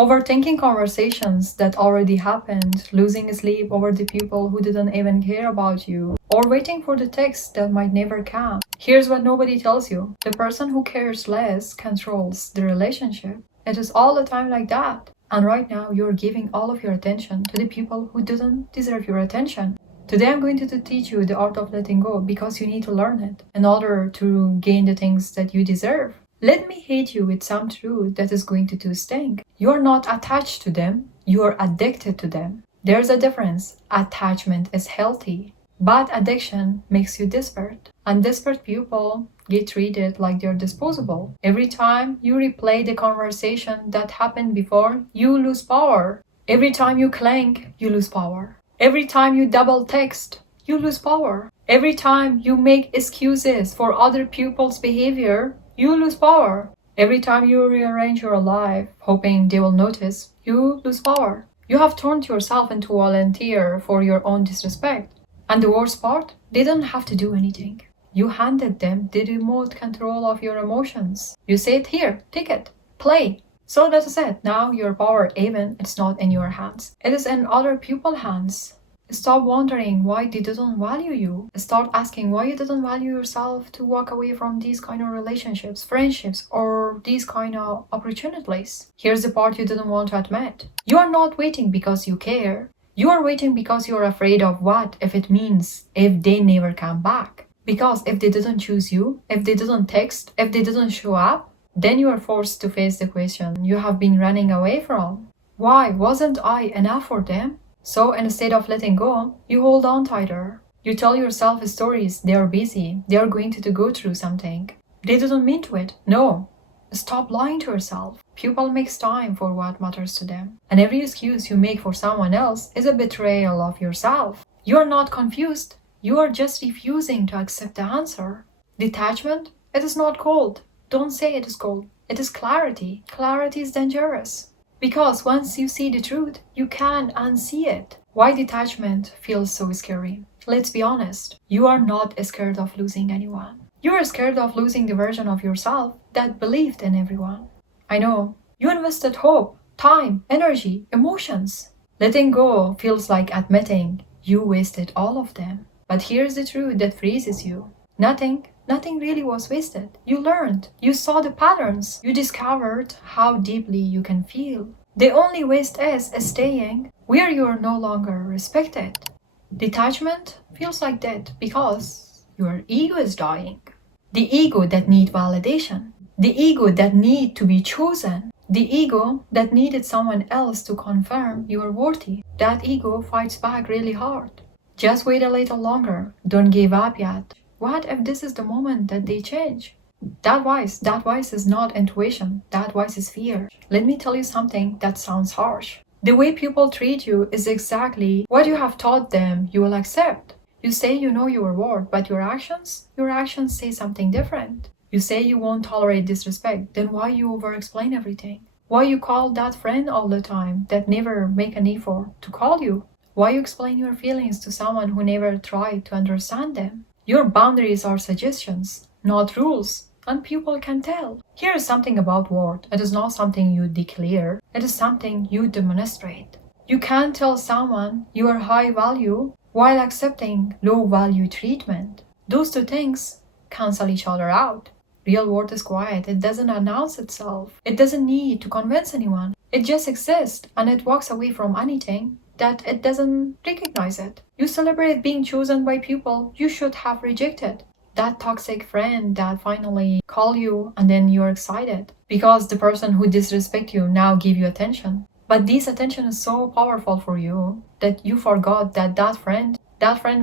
Overthinking conversations that already happened, losing sleep over the people who didn't even care about you, or waiting for the text that might never come. Here's what nobody tells you. The person who cares less controls the relationship. It is all the time like that. And right now, you're giving all of your attention to the people who didn't deserve your attention. Today I'm going to teach you the art of letting go because you need to learn it in order to gain the things that you deserve. Let me hit you with some truth that is going to sting. You are not attached to them, you are addicted to them. There's a difference. Attachment is healthy, but addiction makes you desperate. And desperate people get treated like they're disposable. Every time you replay the conversation that happened before, you lose power. Every time you cling, you lose power. Every time you double text, you lose power. Every time you make excuses for other people's behavior, you lose power. Every time you rearrange your life, hoping they will notice, you lose power. You have turned yourself into a volunteer for your own disrespect. And the worst part, they don't have to do anything. You handed them the remote control of your emotions. You said, here, take it, play. So that is it. Now your power, even it's not in your hands. It is in other people's hands. Stop wondering why they didn't value you. Start asking why you didn't value yourself to walk away from these kind of relationships, friendships, or these kind of opportunities. Here's the part you didn't want to admit. You are not waiting because you care. You are waiting because you are afraid of what if it means if they never come back. Because if they didn't choose you, if they didn't text, if they didn't show up, then you are forced to face the question you have been running away from. Why wasn't I enough for them? So instead of letting go, you hold on tighter. You tell yourself stories, they are busy, they are going to go through something. They didn't mean to it. No. Stop lying to yourself. People makes time for what matters to them. And every excuse you make for someone else is a betrayal of yourself. You are not confused. You are just refusing to accept the answer. Detachment? It is not cold. Don't say it is cold. It is clarity. Clarity is dangerous. Because once you see the truth, you can unsee it. Why detachment feels so scary? Let's be honest. You are not scared of losing anyone. You are scared of losing the version of yourself that believed in everyone. I know. You invested hope, time, energy, emotions. Letting go feels like admitting you wasted all of them. But here's the truth that freezes you. Nothing really was wasted. You learned. You saw the patterns. You discovered how deeply you can feel. The only waste is staying where you are no longer respected. Detachment feels like that because your ego is dying. The ego that needs validation. The ego that needs to be chosen. The ego that needed someone else to confirm you are worthy. That ego fights back really hard. Just wait a little longer. Don't give up yet. What if this is the moment that they change? That voice is not intuition. That voice is fear. Let me tell you something that sounds harsh. The way people treat you is exactly what you have taught them you will accept. You say you know your word, but your actions say something different. You say you won't tolerate disrespect, then why you over-explain everything? Why you call that friend all the time that never make an effort to call you? Why you explain your feelings to someone who never tried to understand them? Your boundaries are suggestions, not rules, and people can tell. Here is something about word. It is not something you declare, it is something you demonstrate. You can't tell someone you are high value while accepting low value treatment. Those two things cancel each other out. Real word is quiet. It doesn't announce itself. It doesn't need to convince anyone. It just exists and it walks away from anything that it doesn't recognize it. You celebrate being chosen by people you should have rejected. That toxic friend that finally call you and then you're excited because the person who disrespect you now give you attention. But this attention is so powerful for you that you forgot that friend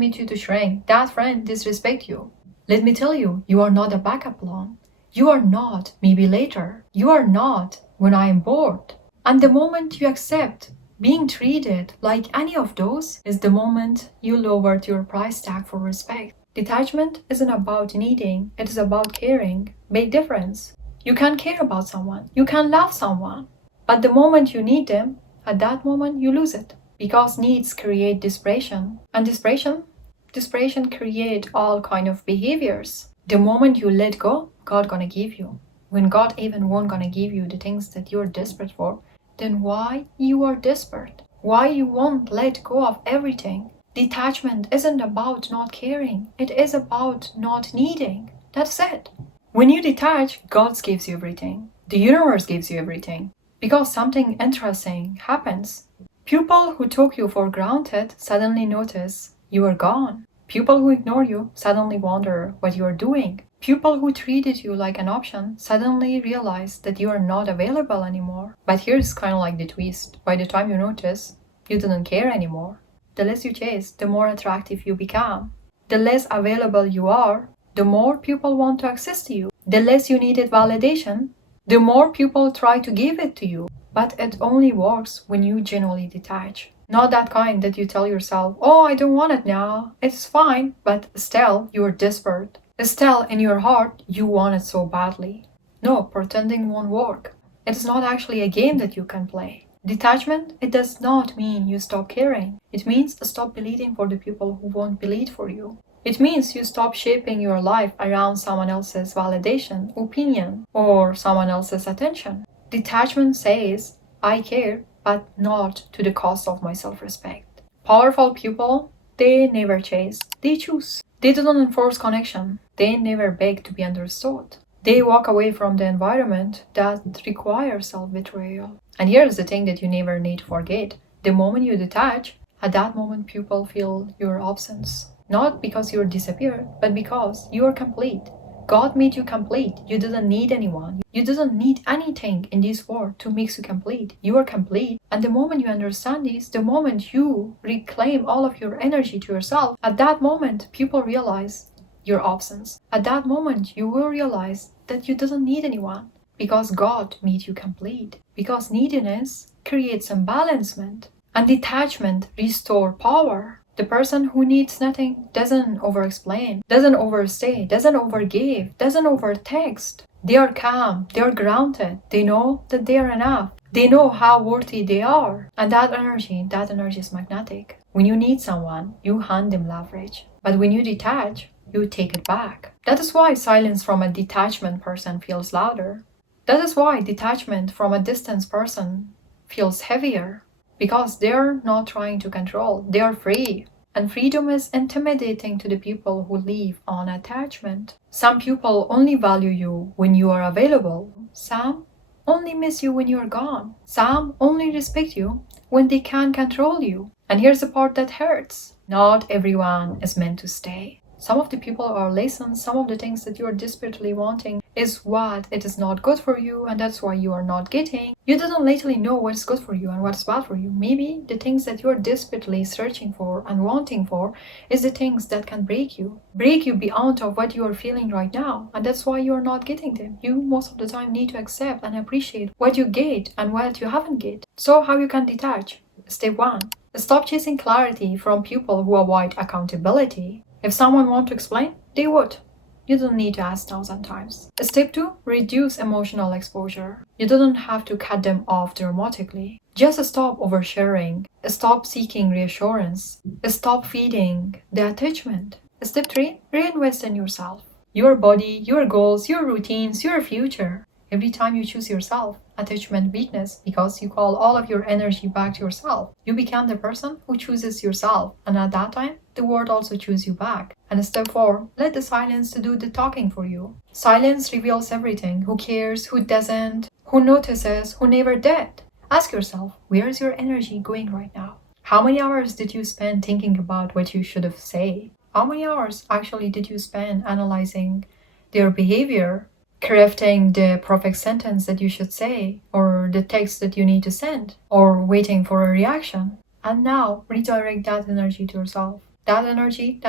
made you to shrink. That friend disrespect you. Let me tell you, you are not a backup plan. You are not maybe later. You are not when I am bored. And the moment you accept being treated like any of those is the moment you lowered your price tag for respect. Detachment isn't about needing, it is about caring. Big difference. You can care about someone, you can love someone, but the moment you need them, at that moment you lose it. Because needs create desperation, and desperation create all kind of behaviors. The moment you let go, God gonna give you. When God even won't gonna give you the things that you're desperate for, then why you are desperate? Why you won't let go of everything? Detachment isn't about not caring. It is about not needing. That's it. When you detach, God gives you everything. The universe gives you everything. Because something interesting happens. People who took you for granted suddenly notice you are gone. People who ignore you suddenly wonder what you are doing. People who treated you like an option suddenly realize that you are not available anymore. But here's kind of like the twist. By the time you notice, you didn't care anymore. The less you chase, the more attractive you become. The less available you are, the more people want to access to you. The less you needed validation, the more people try to give it to you. But it only works when you genuinely detach. Not that kind that you tell yourself, oh, I don't want it now. It's fine, but still, you are desperate. Still, in your heart, you want it so badly. No, pretending won't work. It is not actually a game that you can play. Detachment, it does not mean you stop caring. It means stop bleeding for the people who won't bleed for you. It means you stop shaping your life around someone else's validation, opinion, or someone else's attention. Detachment says, I care, but not to the cost of my self-respect. Powerful people, they never chase, they choose. They don't enforce connection. They never beg to be understood. They walk away from the environment that requires self-betrayal. And here's the thing that you never need to forget. The moment you detach, at that moment people feel your absence. Not because you're disappeared, but because you are complete. God made you complete. You didn't need anyone. You didn't need anything in this world to make you complete. You are complete. And the moment you understand this, the moment you reclaim all of your energy to yourself, at that moment, people realize your absence. At that moment, you will realize that you didn't need anyone. Because God made you complete. Because neediness creates imbalancement. And detachment restores power. The person who needs nothing doesn't over-explain, doesn't overstay, doesn't overgive, doesn't overtext. They are calm, they are grounded, they know that they are enough. They know how worthy they are. And that energy is magnetic. When you need someone, you hand them leverage. But when you detach, you take it back. That is why silence from a detachment person feels louder. That is why detachment from a distance person feels heavier. Because they're not trying to control, they are free. And freedom is intimidating to the people who live on attachment. Some people only value you when you are available. Some only miss you when you're gone. Some only respect you when they can't control you. And here's the part that hurts. Not everyone is meant to stay. Some of the people are lessons, some of the things that you are desperately wanting is what it is not good for you, and that's why you are not getting. You didn't lately know what is good for you and what is bad for you. Maybe the things that you are desperately searching for and wanting for is the things that can break you beyond of what you are feeling right now, and that's why you are not getting them. You most of the time need to accept and appreciate what you get and what you haven't get. So how you can detach? Step 1. Stop chasing clarity from people who avoid accountability. If someone wants to explain, they would. You don't need to ask 1,000 times. Step 2. Reduce emotional exposure. You don't have to cut them off dramatically. Just stop oversharing. Stop seeking reassurance. Stop feeding the attachment. Step 3. Reinvest in yourself. Your body, your goals, your routines, your future. Every time you choose yourself, attachment weakness, because you call all of your energy back to yourself. You become the person who chooses yourself, and at that time, the world also chooses you back. And step 4, let the silence to do the talking for you. Silence reveals everything. Who cares, who doesn't, who notices, who never did. Ask yourself, where is your energy going right now? How many hours did you spend thinking about what you should have said? How many hours actually did you spend analyzing their behavior? Crafting the perfect sentence that you should say, or the text that you need to send, or waiting for a reaction. And now redirect that energy to yourself. That energy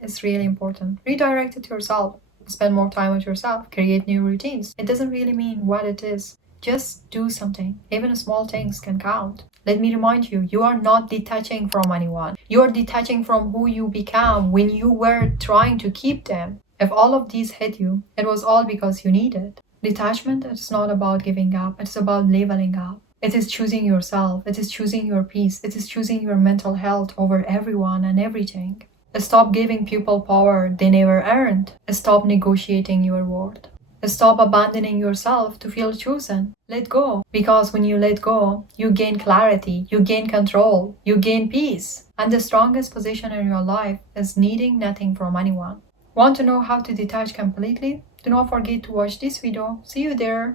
is really important. Redirect it to yourself. Spend more time with yourself. Create new routines. It doesn't really mean what it is. Just do something. Even small things can count. Let me remind you, you are not detaching from anyone. You are detaching from who you became when you were trying to keep them. If all of these hit you, it was all because you need it. Detachment is not about giving up, it's about leveling up. It is choosing yourself, it is choosing your peace, it is choosing your mental health over everyone and everything. Stop giving people power they never earned. Stop negotiating your worth. Stop abandoning yourself to feel chosen. Let go, because when you let go, you gain clarity, you gain control, you gain peace. And the strongest position in your life is needing nothing from anyone. Want to know how to detach completely? Do not forget to watch this video. See you there.